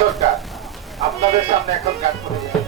সরকার। আপনাদের সামনে এখন গান পরিবেশন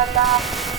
la la.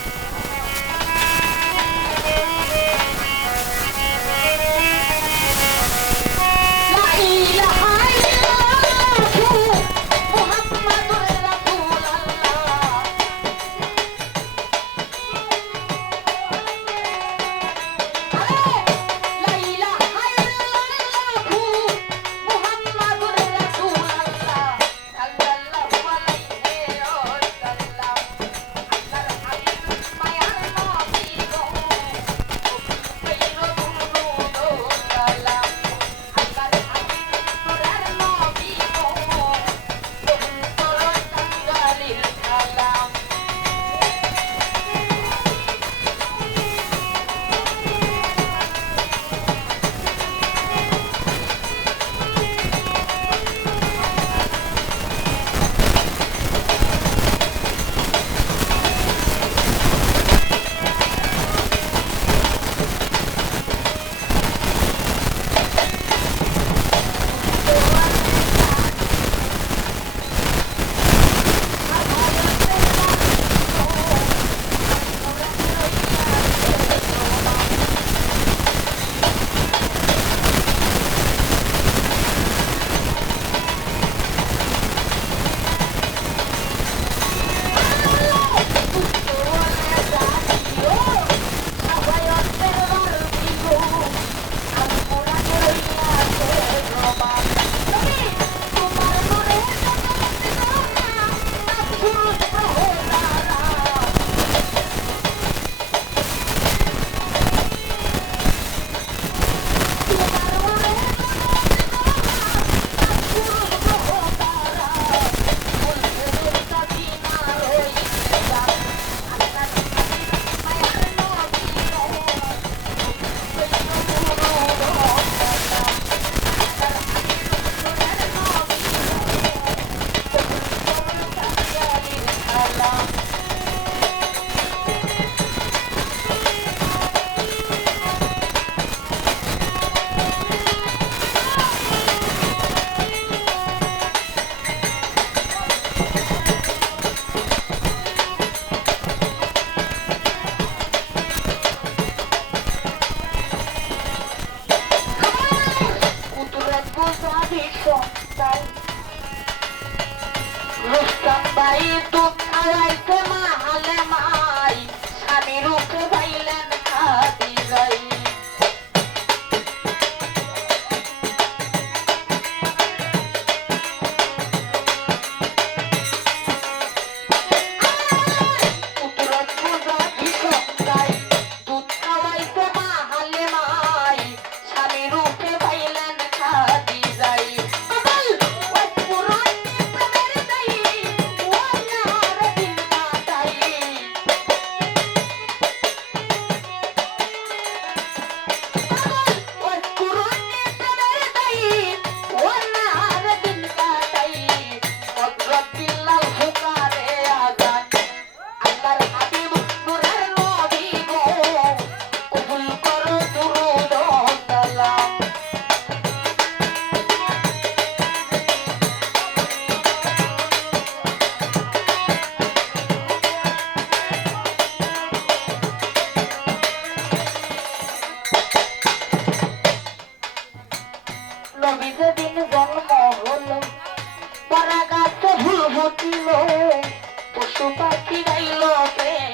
పట్టిడైలో ప్రేమ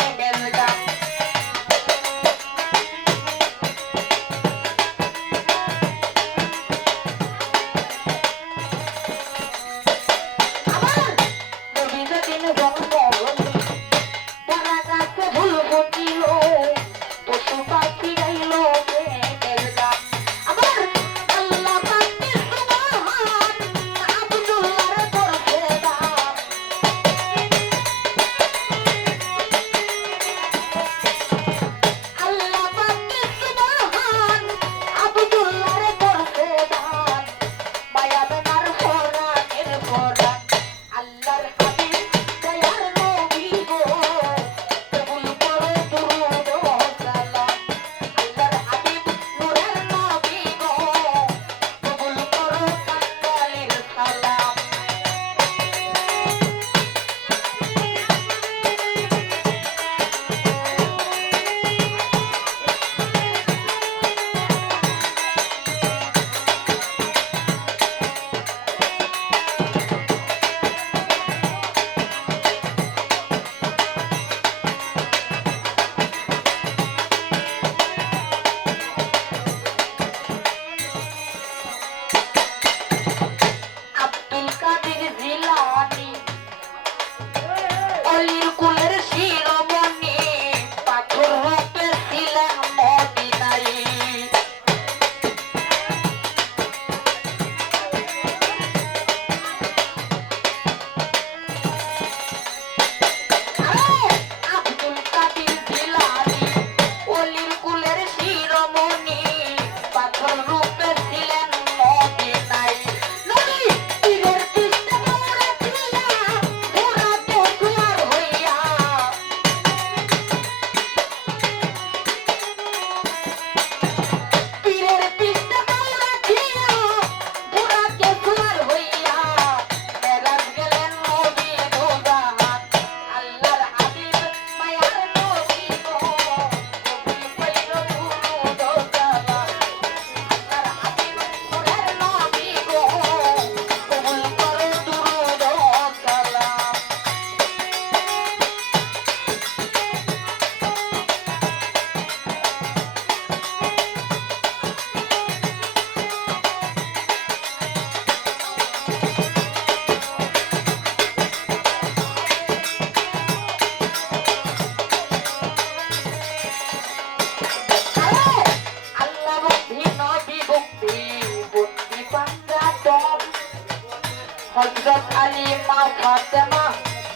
হযরত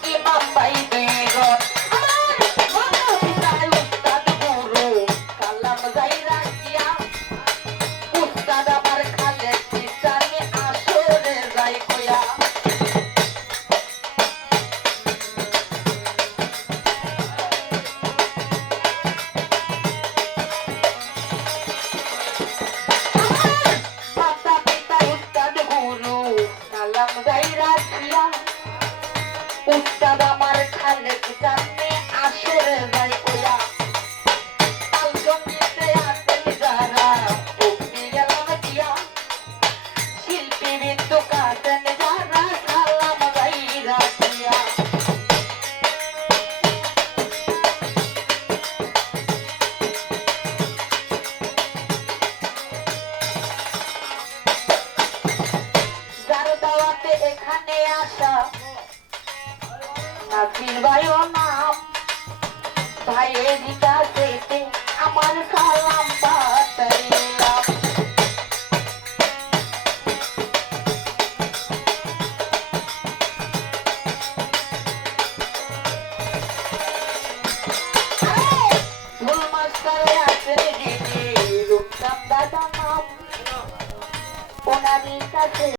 আলী মা ফাতেমা